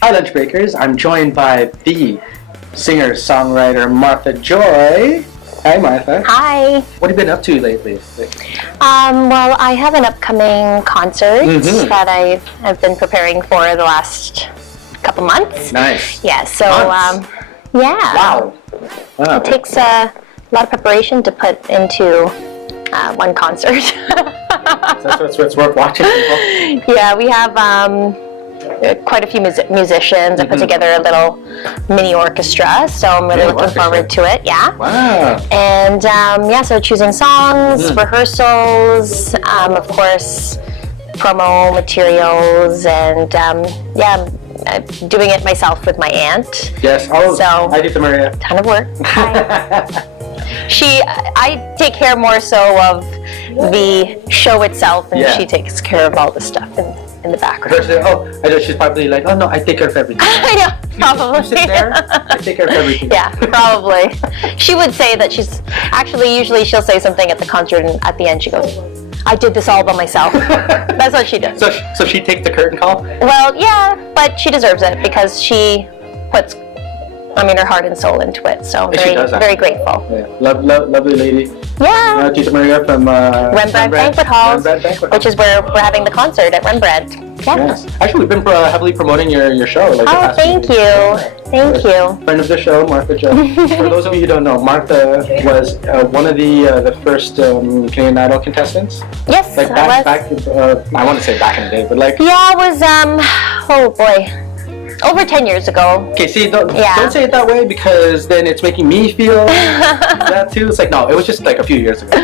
Hi, Lunch Breakers. I'm joined by the singer-songwriter Martha Joy. Hi, Martha. Hi. What have you been up to lately? Well, I have an upcoming concert that I've been preparing for the last couple months. Nice. Yeah, so, Months? yeah. Wow. It takes a lot of preparation to put into one concert. That's what's worth watching, people. Yeah, we have quite a few musicians. I put together a little mini orchestra, so I'm really looking forward to it. Yeah. Wow. And so choosing songs, rehearsals, of course, promo materials, and doing it myself with my aunt. Yes. Oh, so, I did the Maria. Ton of work. I take care more so of the show itself, and she takes care of all the stuff in the background. She's probably like, oh no, I take care of everything. I know, probably. You sit there, I take care of everything. Yeah, probably. She would say that usually she'll say something at the concert, and at the end she goes, I did this all by myself. That's what she does. So she takes the curtain call? Well, yeah, but she deserves it because she puts her heart and soul into it. So very grateful. Yeah. Lovely lady. Yeah. Tita Maria from Rembrandt Banquet Hall, which is where we're having the concert at Rembrandt. Yeah. Yes. Actually, we've been heavily promoting your show. Thank you. Thank you. Friend of the show, Martha Joy. For those of you who don't know, Martha was one of the first Canadian Idol contestants. Yes, I was. I want to say back in the day, but Yeah, it was over 10 years ago. Okay, see, don't say it that way because then it's making me feel that too. It's like, no, it was just like a few years ago.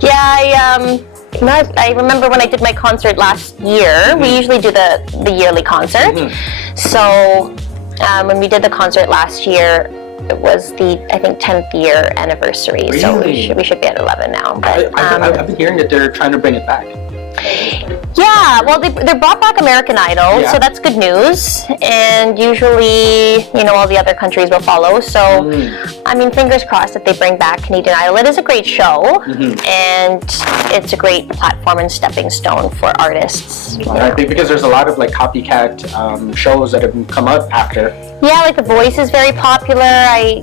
Yeah, I remember when I did my concert last year. We usually do the yearly concert. So when we did the concert last year, it was the, I think, 10th year anniversary. Really? So we should be at 11 now. But I've been hearing that they're trying to bring it back. Yeah, well, they brought back American Idol, so that's good news. And usually, all the other countries will follow. So, fingers crossed that they bring back Canadian Idol. It is a great show, and it's a great platform and stepping stone for artists. I think because there's a lot of copycat shows that have come up after. Yeah, The Voice is very popular. I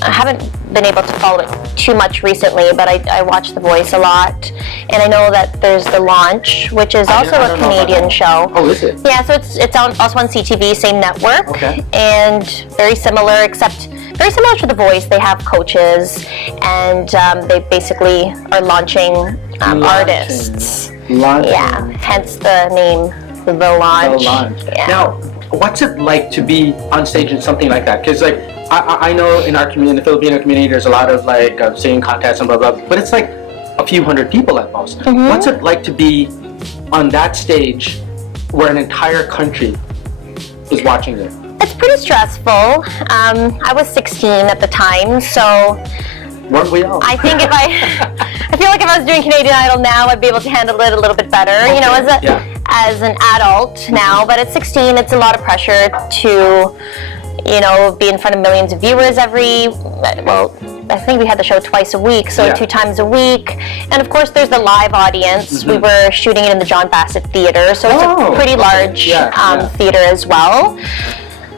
haven't been able to follow it too much recently, but I watch The Voice a lot. And I know that there's The Launch, which is also a Canadian show. Oh, is it? Yeah, so it's also on CTV, same network. Okay. And very similar, except very similar to The Voice. They have coaches, and they basically are launching artists. Launching. Yeah, hence the name, The Launch. The Launch. Yeah. Now, what's it like to be on stage in something like that? Because I know in our community, in the Filipino community, there's a lot of singing contests and blah blah, but it's like a few hundred people at most. What's it like to be on that stage where an entire country is watching you? It's pretty stressful. I was 16 at the time, so weren't we all? I think I feel like if I was doing Canadian Idol now, I'd be able to handle it a little bit better. As an adult now, but at 16, it's a lot of pressure to be in front of millions of viewers I think we had the show twice a week, so 2 times a week. And of course, there's the live audience. We were shooting it in the John Bassett Theater, so it's a pretty large theater as well.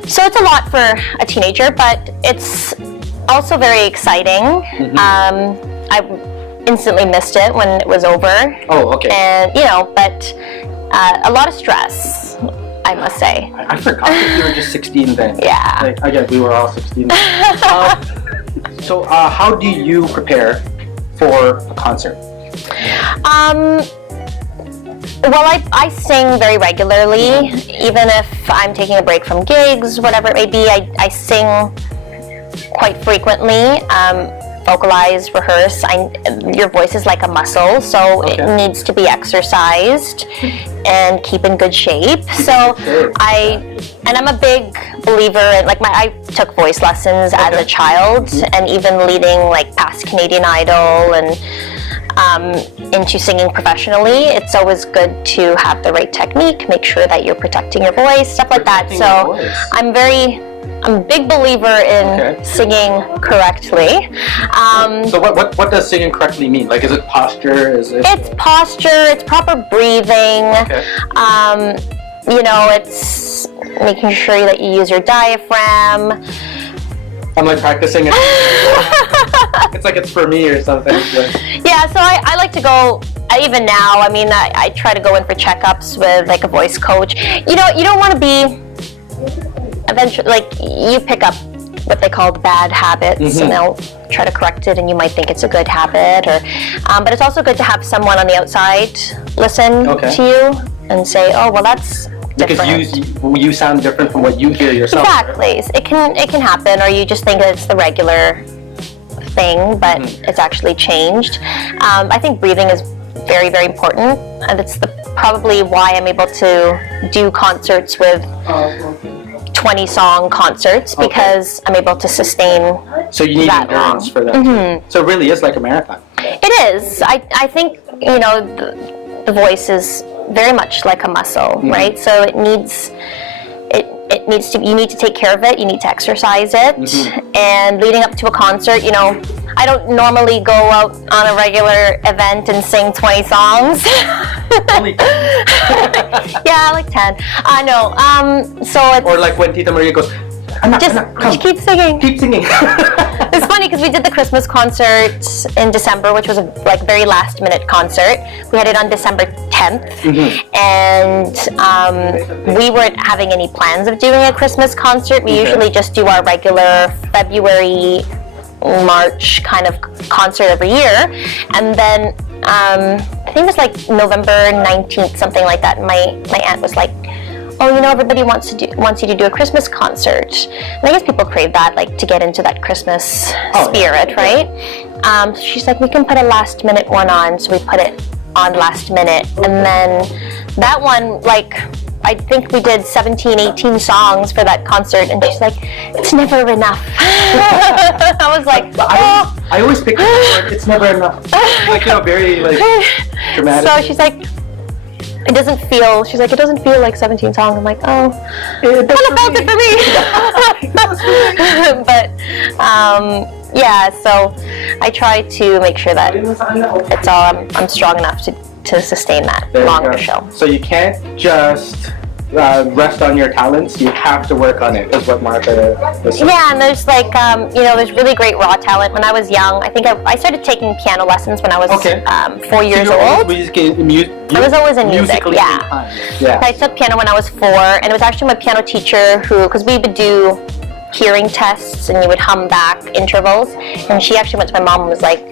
So it's a lot for a teenager, but it's also very exciting. I instantly missed it when it was over. Oh, okay. And, but a lot of stress, I must say. I forgot that you were just 16 then. Yeah. I guess we were all 16. So how do you prepare for a concert? Well, I sing very regularly. Even if I'm taking a break from gigs, whatever it may be, I sing quite frequently. Vocalize, rehearse. Your voice is like a muscle, so it needs to be exercised and keep in good shape. So I'm a big believer in I took voice lessons as a child, and even leading past Canadian Idol and into singing professionally. It's always good to have the right technique, make sure that you're protecting your voice, stuff like that. So I'm a big believer in singing correctly. So what does singing correctly mean? Is it posture? It's posture, it's proper breathing. it's making sure that you use your diaphragm. I'm like practicing it. It's like it's for me or something. Yeah, so I like to go, even now, I try to go in for checkups with like a voice coach. You don't want to be, eventually, like you pick up what they call the bad habits, and they'll try to correct it, and you might think it's a good habit, but it's also good to have someone on the outside listen to you and say, oh, well, that's different. Because you sound different from what you hear yourself. Exactly. Right? It can happen, or you just think it's the regular thing, but it's actually changed. I think breathing is very, very important, and it's probably why I'm able to do concerts with 20-song concerts, because I'm able to sustain. So you need endurance for that. So it really is like a marathon. It is. I think the voice is very much like a muscle, right? So it needs to. You need to take care of it. You need to exercise it. And leading up to a concert, I don't normally go out on a regular event and sing 20 songs. Only 10. Yeah, like 10. I know. So it's, or like when Tita Maria goes, just keep singing. Keep singing. It's funny because we did the Christmas concert in December, which was a very last minute concert. We had it on December 10th, and we weren't having any plans of doing a Christmas concert. We usually just do our regular February, March kind of concert every year, and then I think it was like November 19th, something like that. My aunt was like, oh, everybody wants you to do a Christmas concert. And I guess people crave that, like to get into that Christmas spirit, right? She's like, we can put a last minute one on. So we put it on last minute. And then that one, like, I think we did 17, 18 songs for that concert. And she's like, it's never enough. I was like, oh. I always pick the word, it's never enough. Like, very like dramatic. So she's like, it doesn't feel like 17 songs. I'm like, oh, it kind of felt it for me. But yeah, so I try to make sure that it's all I'm strong enough to sustain that longer show. So you can't just rest on your talents. You have to work on it, is what Martha was saying. Yeah, and there's like there's really great raw talent. When I was young, I think I started taking piano lessons when I was 4 years old. I was always in music. Yeah. I took piano when I was 4, and it was actually my piano teacher because we would do hearing tests, and you would hum back intervals, and she actually went to my mom and was like,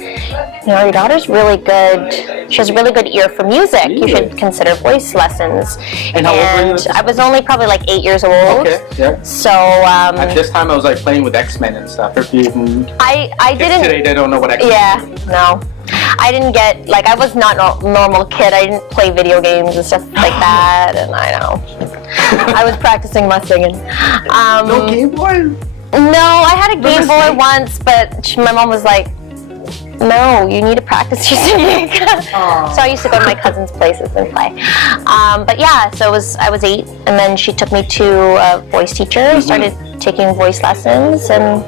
your daughter's really good, she has a really good ear for music, you should consider voice lessons. And how old were you? I was only probably like 8 years old. So at this time I was like playing with X-Men and stuff. If you I didn't today they don't know what X-Men is. No, I didn't get, like, I was not a normal kid. I didn't play video games and stuff like that, and I know. I was practicing my singing. No Game Boy? No, I had a Game Boy once, but my mom was like, no, you need to practice your singing. So I used to go to my cousin's places and play. But yeah, so I was 8, and then she took me to a voice teacher, started taking voice lessons, and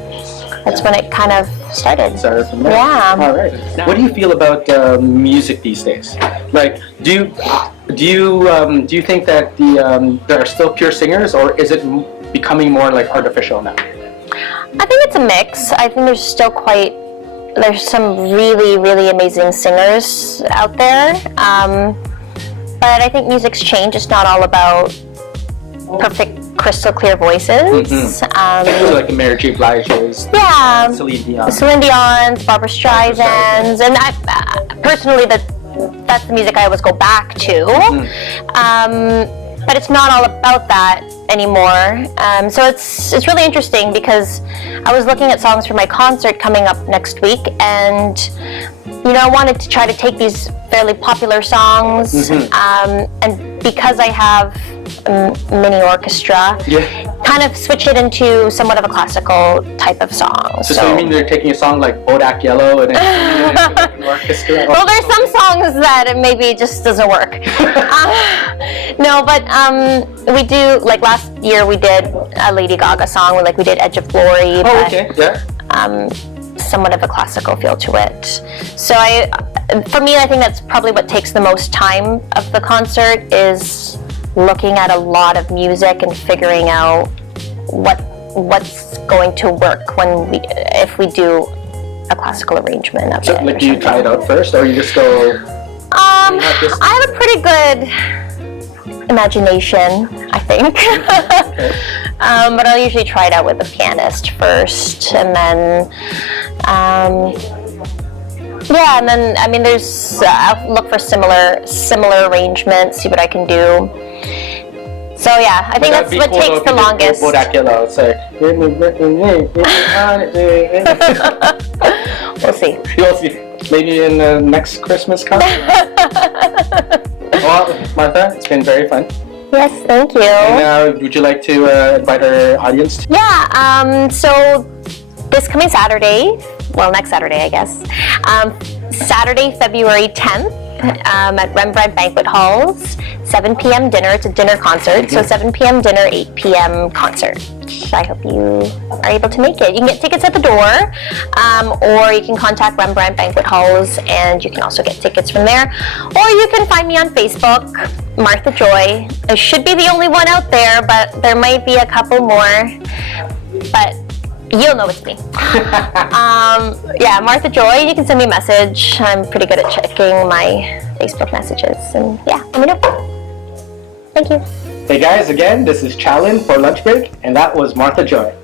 that's when it kind of started. Started from there. Yeah. All right. What do you feel about music these days? Like, do you think that there are still pure singers, or is it becoming more like artificial now? I think it's a mix. I think there's some really, really amazing singers out there. But I think music's changed. It's not all about perfect, crystal clear voices. So like the Mary J. Blige's, Celine Dion's, Barbra Streisand's, and personally that's the music I always go back to. But it's not all about that anymore. So it's really interesting because I was looking at songs for my concert coming up next week, and I wanted to try to take these fairly popular songs, and because I have a mini orchestra, kind of switch it into somewhat of a classical type of song. So you mean they're taking a song like Bodak Yellow and then an orchestra? Well, there's some songs that it maybe just doesn't work. No, but we do, like last year we did a Lady Gaga song, we did Edge of Glory. Somewhat of a classical feel to it. So for me, I think that's probably what takes the most time of the concert is looking at a lot of music and figuring out what's going to work if we do a classical arrangement of So, it. like, do you try it out first, or you just go? I have a pretty good imagination, I think. Okay. But I'll usually try it out with the pianist first, and then and then I mean, I'll look for similar arrangements, see what I can do. So yeah, I think that's what takes the longest. We'll see. You'll see. Maybe in the next Christmas concert. Well, Martha, it's been very fun. Yes, thank you. And would you like to invite our audience? Yeah. So this coming Saturday, next Saturday, I guess. Saturday, February 10th. At Rembrandt Banquet Halls, 7 p.m. dinner. It's a dinner concert, so 7 p.m. dinner, 8 p.m. concert. I hope you are able to make it. You can get tickets at the door, or you can contact Rembrandt Banquet Halls, and you can also get tickets from there. Or you can find me on Facebook, Martha Joy. I should be the only one out there, but there might be a couple more. But you'll know it's me. Martha Joy. You can send me a message. I'm pretty good at checking my Facebook messages. And yeah, let me know. Thank you. Hey guys, again, this is Chalen for Lunch Break, and that was Martha Joy.